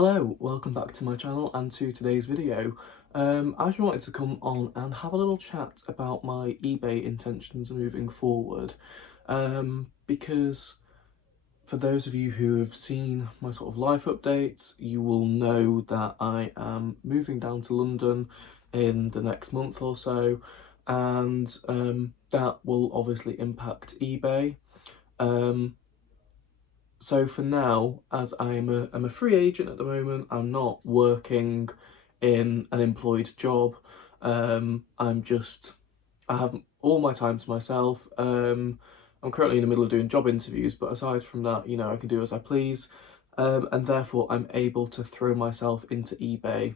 Hello, welcome back to my channel and to today's video. I just wanted to come on and have a little chat about my eBay intentions moving forward, because for those of you who have seen my sort of life updates, you will know that I am moving down to London in the next month or so, and that will obviously impact eBay. So for now, as I'm a free agent at the moment, I'm not working in an employed job. I have all my time to myself. I'm currently in the middle of doing job interviews, but aside from that, I can do as I please. And therefore I'm able to throw myself into eBay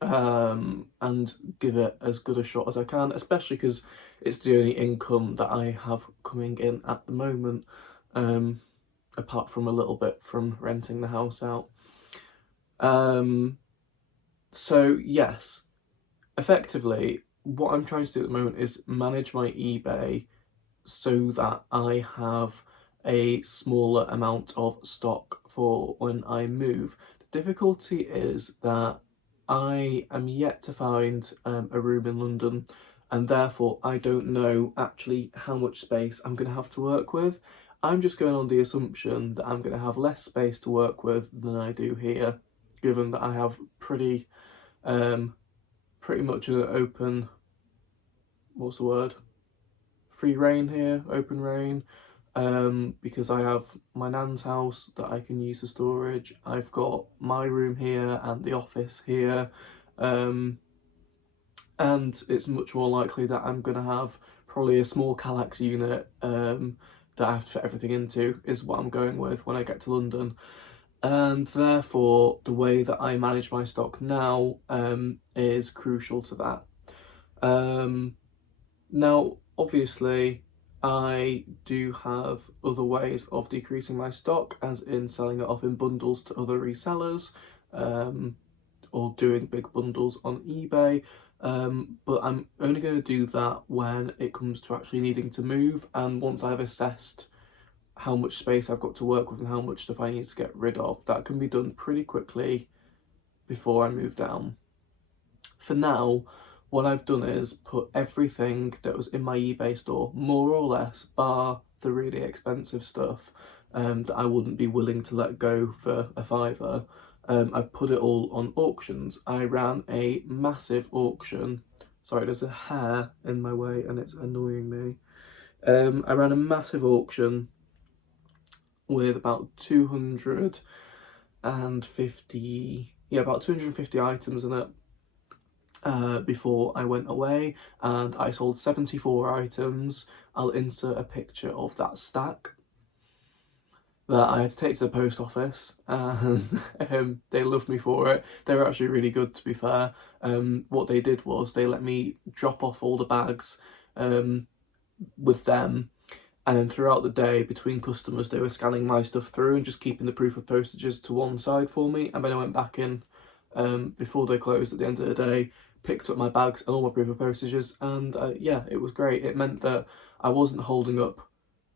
and give it as good a shot as I can, especially because it's the only income that I have coming in at the moment. Apart from a little bit from renting the house out. So yes, effectively, what I'm trying to do at the moment is manage my eBay so that I have a smaller amount of stock for when I move. The difficulty is that I am yet to find a room in London, and therefore I don't know actually how much space I'm going to have to work with. I'm just going on the assumption that I'm going to have less space to work with than I do here, given that I have pretty much an open, free reign here, open reign, because I have my nan's house that I can use for storage. I've got my room here and the office here, and it's much more likely that I'm going to have probably a small Kallax unit that I have to fit everything into, is what I'm going with when I get to London. And therefore, the way that I manage my stock now is crucial to that. Now, obviously, I do have other ways of decreasing my stock, as in selling it off in bundles to other resellers, or doing big bundles on eBay. But I'm only going to do that when it comes to actually needing to move, and once I've assessed how much space I've got to work with and how much stuff I need to get rid of. That can be done pretty quickly before I move down. For now, what I've done is put everything that was in my eBay store, more or less, bar the really expensive stuff that I wouldn't be willing to let go for a fiver. I've put it all on auctions. I ran a massive auction. Sorry, there's a hair in my way and it's annoying me. I ran a massive auction with about 250 items in it before I went away, and I sold 74 items. I'll insert a picture of that stack that I had to take to the post office, and they loved me for it. They were actually really good, to be fair. What they did was they let me drop off all the bags with them, and then throughout the day between customers they were scanning my stuff through and just keeping the proof of postages to one side for me. And then I went back in before they closed at the end of the day, picked up my bags and all my proof of postages, and yeah, it was great. It meant that I wasn't holding up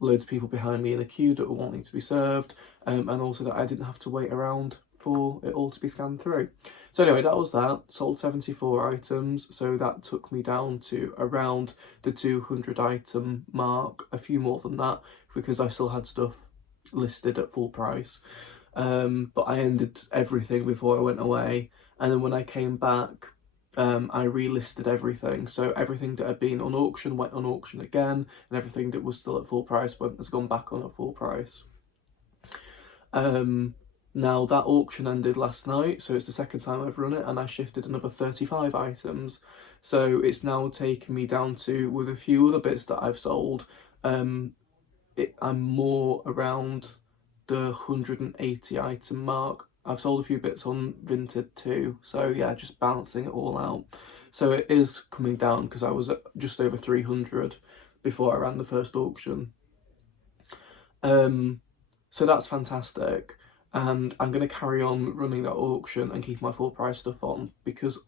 loads of people behind me in a queue that were wanting to be served, and also that I didn't have to wait around for it all to be scanned through. So anyway, that was that. Sold 74 items, so that took me down to around the 200 item mark, a few more than that because I still had stuff listed at full price. But I ended everything before I went away, and then when I came back, I relisted everything. So everything that had been on auction went on auction again, and everything that was still at full price has gone back on at full price. Now that auction ended last night, so it's the second time I've run it, and I shifted another 35 items. So it's now taken me down to, with a few other bits that I've sold, I'm more around the 180 item mark. I've sold a few bits on Vinted too, so yeah, just balancing it all out. So it is coming down because I was at just over 300 before I ran the first auction. So that's fantastic, and I'm going to carry on running that auction and keep my full price stuff on, because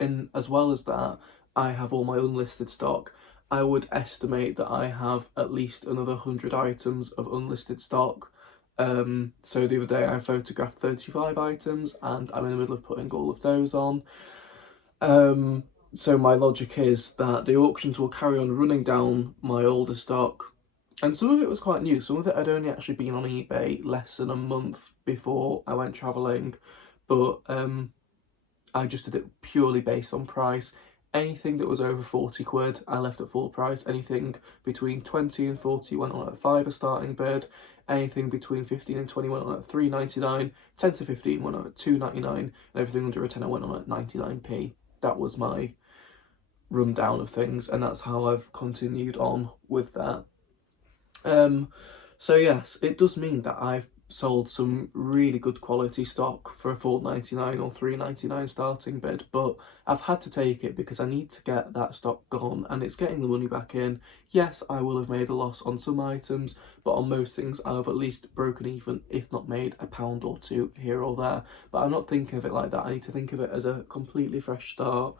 as well as that, I have all my unlisted stock. I would estimate that I have at least another 100 items of unlisted stock So the other day I photographed 35 items and I'm in the middle of putting all of those on. So my logic is that the auctions will carry on running down my older stock. And some of it was quite new. Some of it had only actually been on eBay less than a month before I went travelling. But I just did it purely based on price. Anything that was over 40 quid, I left at full price. Anything between 20 and 40 went on at £5 a starting bid. Anything between 15 and 20 went on at £3.99. 10 to 15 went on at £2.99. And everything under a tenner went on at 99p. That was my rundown of things, and that's how I've continued on with that. So yes, it does mean that I've sold some really good quality stock for a £4.99 or £3.99 starting bid, but I've had to take it because I need to get that stock gone and it's getting the money back in. Yes, I will have made a loss on some items, but on most things I've at least broken even, if not made a pound or two here or there. But I'm not thinking of it like that. I need to think of it as a completely fresh start.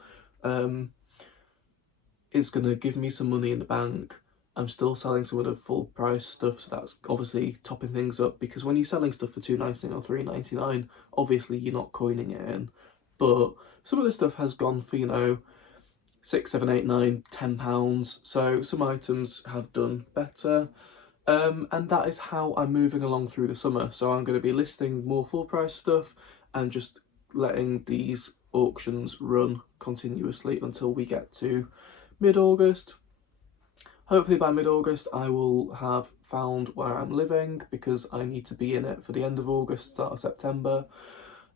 It's going to give me some money in the bank. I'm still selling some of the full price stuff, so that's obviously topping things up, because when you're selling stuff for £2.99 or £3.99, obviously you're not coining it in. But some of the stuff has gone for, you know, £6, £7, £8, £9, £10, so some items have done better. And that is how I'm moving along through the summer. So I'm going to be listing more full price stuff and just letting these auctions run continuously until we get to mid-August. Hopefully by mid-August I will have found where I'm living, because I need to be in it for the end of August, start of September.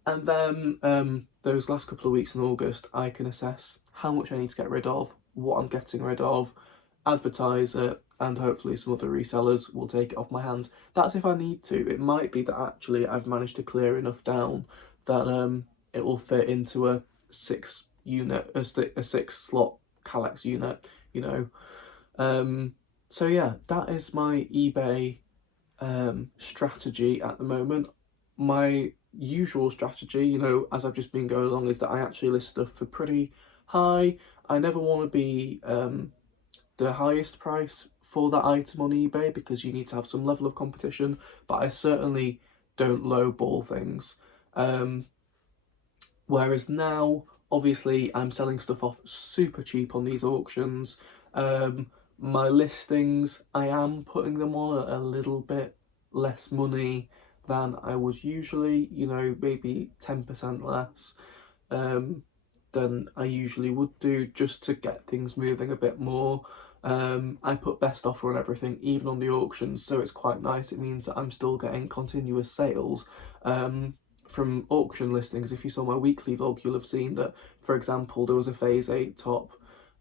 And then those last couple of weeks in August I can assess how much I need to get rid of, what I'm getting rid of, advertise it, and hopefully some other resellers will take it off my hands. That's if I need to. It might be that actually I've managed to clear enough down that it will fit into a 6 slot Kallax unit, you know. So yeah, that is my eBay strategy at the moment. My usual strategy, you know, as I've just been going along, is that I actually list stuff for pretty high. I never want to be the highest price for that item on eBay, because you need to have some level of competition, but I certainly don't lowball things. Whereas now, obviously, I'm selling stuff off super cheap on these auctions. My listings, I am putting them on at a little bit less money than I would usually, you know, maybe 10% less than I usually would do, just to get things moving a bit more. I put best offer on everything, even on the auctions, so it's quite nice. It means that I'm still getting continuous sales from auction listings. If you saw my weekly vlog, you'll have seen that, for example, there was a Phase 8 top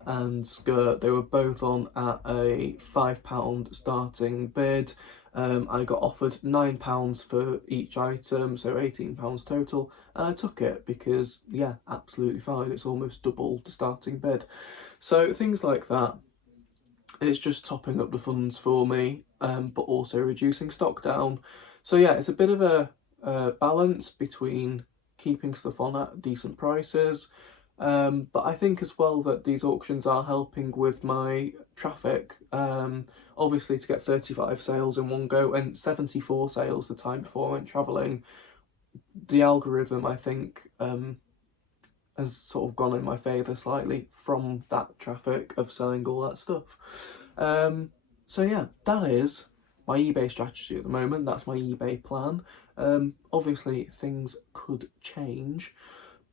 and skirt. They were both on at a £5 starting bid. I got offered £9 for each item, so £18 total, and I took it because, yeah, absolutely fine. It's almost double the starting bid. So things like that. It's just topping up the funds for me, but also reducing stock down. So yeah, it's a bit of a balance between keeping stuff on at decent prices, but I think as well that these auctions are helping with my traffic. Obviously, to get 35 sales in one go and 74 sales the time before I went travelling, the algorithm, I think, has sort of gone in my favour slightly from that traffic of selling all that stuff. So yeah, that is my eBay strategy at the moment. That's my eBay plan. Obviously things could change,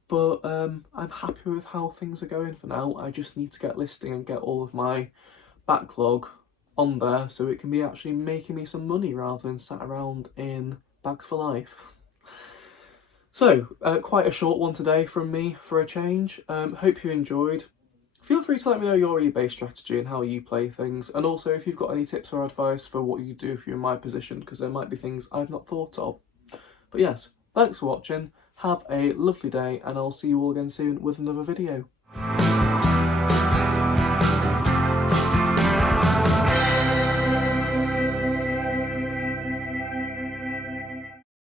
but I'm happy with how things are going for now. I just need to get listing and get all of my backlog on there so it can be actually making me some money rather than sat around in bags for life. So, quite a short one today from me for a change. Hope you enjoyed. Feel free to let me know your eBay strategy and how you play things, and also if you've got any tips or advice for what you do if you're in my position, because there might be things I've not thought of. But yes, thanks for watching, have a lovely day, and I'll see you all again soon with another video.